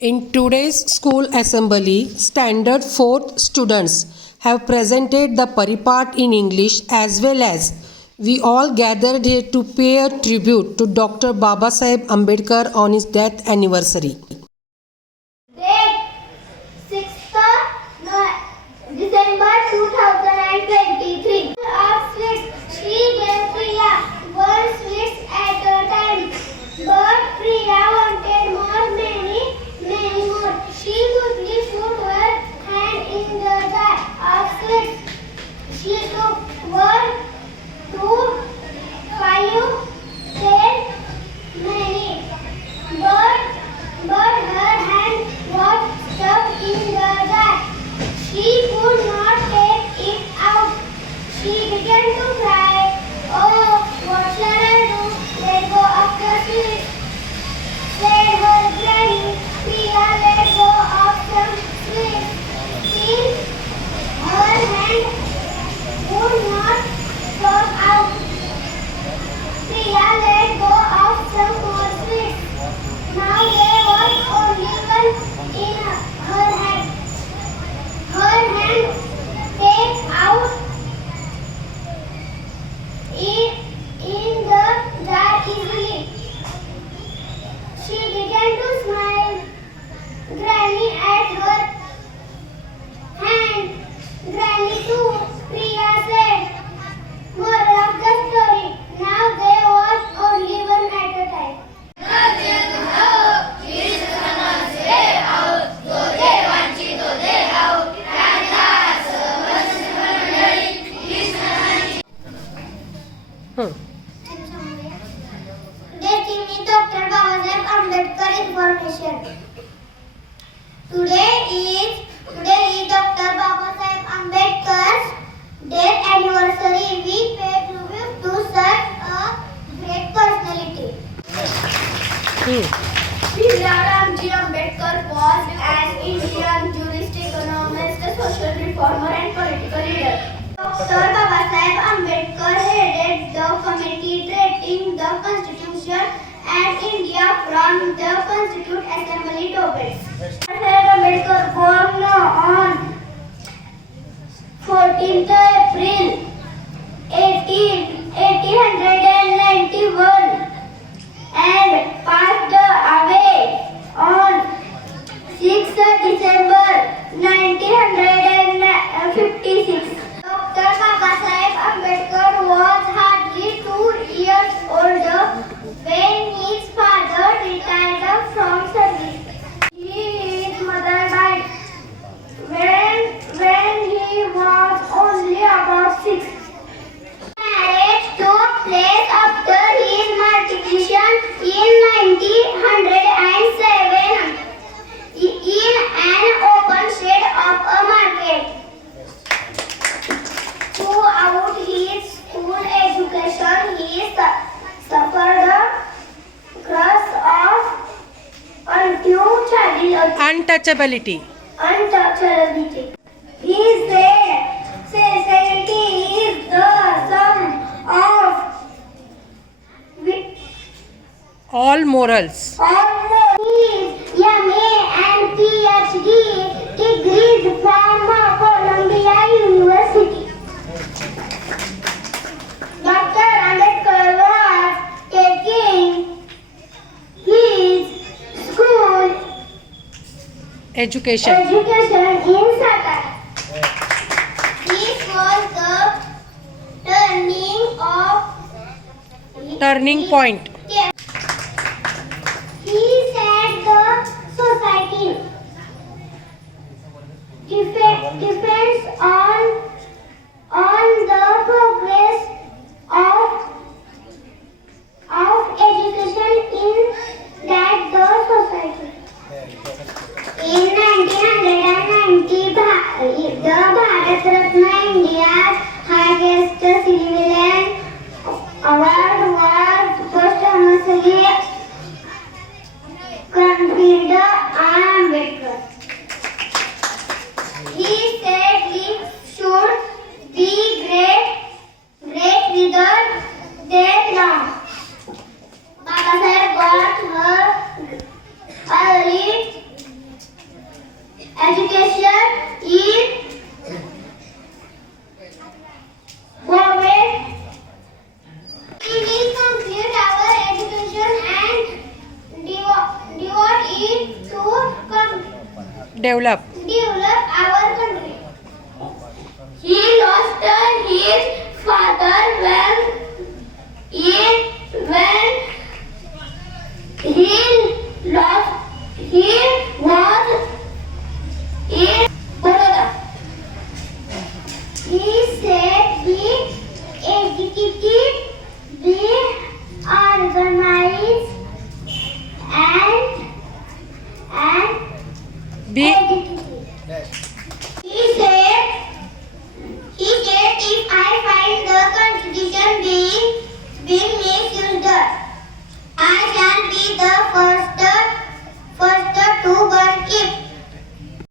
In today's school assembly, Standard 4 students have presented the Paripart in English as well as we all gathered here to pay a tribute to Dr. Babasaheb Ambedkar on his death anniversary. Date 6th December 2023. Of sweets, she gave Priya one sweet at a time, but Priya wanted many more. She quickly put her hand in the jar of sweets. She took 1, 2, 5, 10, many, but her hand was stuck in the jar. She could not take it out. She began to cry. Oh, what shall I do? Let go of the sweet, said her granny. Priya let go of some sweet. Still, her hand would not come out. Priya let go of some more sweets. Now there was only one in her hand. Her hand came out in the jar easily. She began to smile. Granny at her hand. Granny too, Priya said. Moral of the story. Now there was only one at a time. Destiny Dr. Babasaheb Ambedkar information. Today is Dr. Babasaheb Ambedkar's death anniversary. We pay tribute to such a great personality. Dr. Ambedkar was an Indian jurist, economist, social reformer and political leader. Dr. Babasaheb Ambedkar headed the committee drafting the Constitution and India from the Constituent Assembly topics. Babasaheb Ambedkar born on 14th April 1891 and passed away on 6th December 1956. Dr. Babasaheb Ambedkar was hardly 2 years old when his father retired from service. His mother died when he was only about 6. Marriage took place after his matriculation in 1907 in an open shed of a market. Throughout his school education, he suffered the curse of Untouchability. His sincerity is the sum of All morals. his MA and PhD degrees from Columbia University. Dr. Ambedkar was taking his school Education. in Satara. This was the Turning point. He said the society depends on the progress of education in the society. In 1990, the Bharat Ratna, India's highest civilian award, was posthumously conferred on Ambedkar. He said he should be great without their long. Babasaheb got her early education in government. We will complete our education and devote it to Develop. develop our country. He lost his father when he was in Baroda. He said, "Be educated, be organized, and Be educated."